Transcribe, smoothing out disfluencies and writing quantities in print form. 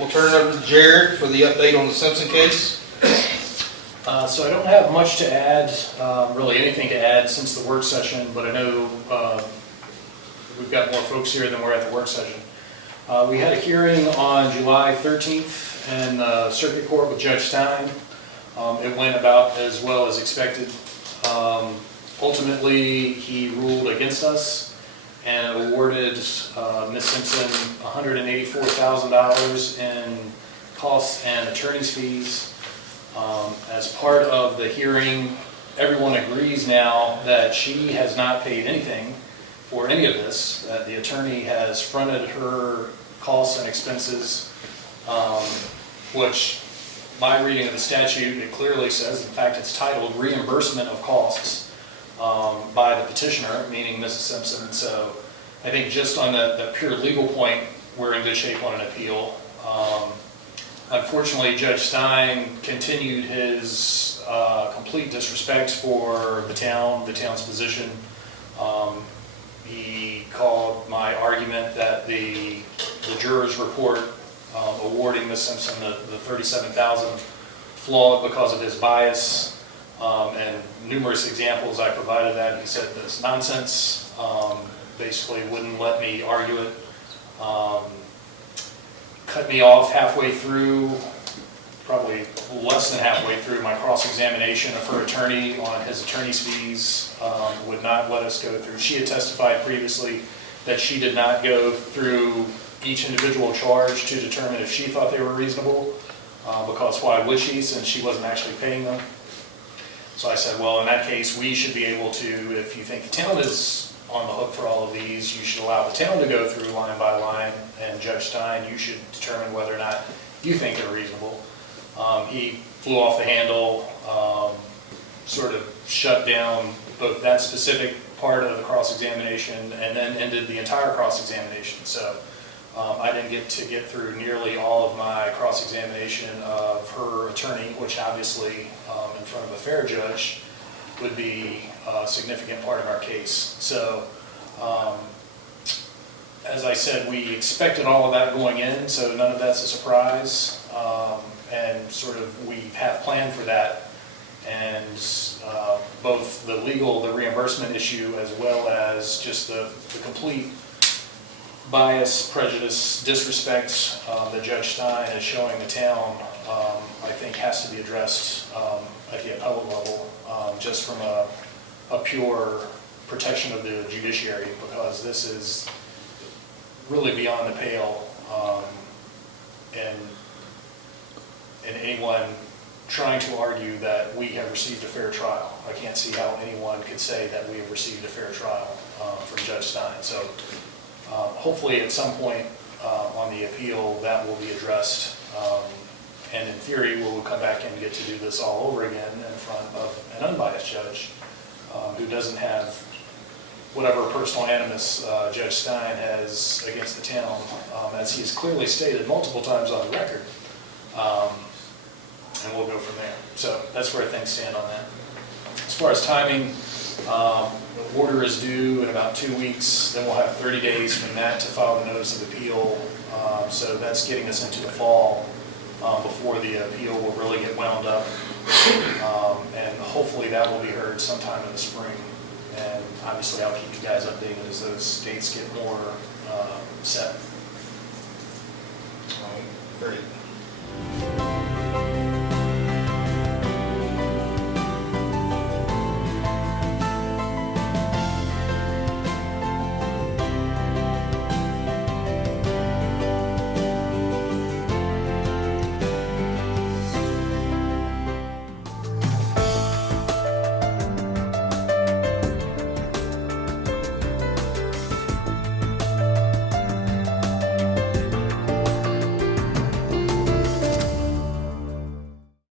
We'll turn it over to Jared for the update on the Simpson case. So I don't have much to add, really anything to add since the work session, but I know we've got more folks here than we're at the work session. We had a hearing on July 13th in the Circuit Court with Judge Stein. It went about as well as expected. Ultimately, he ruled against us and awarded Ms. Simpson $184,000 in costs and attorney's fees. As part of the hearing, everyone agrees now that she has not paid anything for any of this, that the attorney has fronted her costs and expenses, which my reading of the statute, it clearly says, in fact it's titled reimbursement of costs by the petitioner, meaning Mrs. Simpson. So I think just on the pure legal point, we're in good shape on an appeal. Unfortunately, Judge Stein continued his complete disrespect for the town's position. He called my argument that the juror's report awarding Ms. Simpson the $37,000 flawed because of his bias, and numerous examples I provided that. He said this nonsense, basically wouldn't let me argue it. Cut me off halfway through, probably less than halfway through my cross-examination of her attorney on his attorney's fees, would not let us go through. She had testified previously that she did not go through each individual charge to determine if she thought they were reasonable, because why would she, since she wasn't actually paying them? So I said, well, in that case, we should be able to, if you think the town is on the hook for all of these, you should allow the town to go through line by line, and Judge Stein, you should determine whether or not you think they're reasonable. He flew off the handle, sort of shut down both that specific part of the cross-examination and then ended the entire cross-examination. So I didn't get through nearly all of my cross-examination of her attorney, which obviously in front of a fair judge would be a significant part of our case. So, as I said, we expected all of that going in, so none of that's a surprise. And sort of we have planned for that. And both the reimbursement issue, as well as just the complete bias, prejudice, disrespect that Judge Stein is showing the town, I think has to be addressed at the appellate level, just from a pure protection of the judiciary, because this is really beyond the pale, and anyone trying to argue that we have received a fair trial. I can't see how anyone could say that we have received a fair trial from Judge Stein. So hopefully at some point on the appeal that will be addressed, and in theory we'll come back and get to do this all over again in front of an unbiased judge who doesn't have whatever personal animus Judge Stein has against the town, as he has clearly stated multiple times on the record. And we'll go from there. So that's where things stand on that. As far as timing, the order is due in about 2 weeks. Then we'll have 30 days from that to file the notice of appeal. So that's getting us into the fall before the appeal will really get wound up. And hopefully that will be heard sometime in the spring. And obviously I'll keep you guys updated as those dates get more set. Great.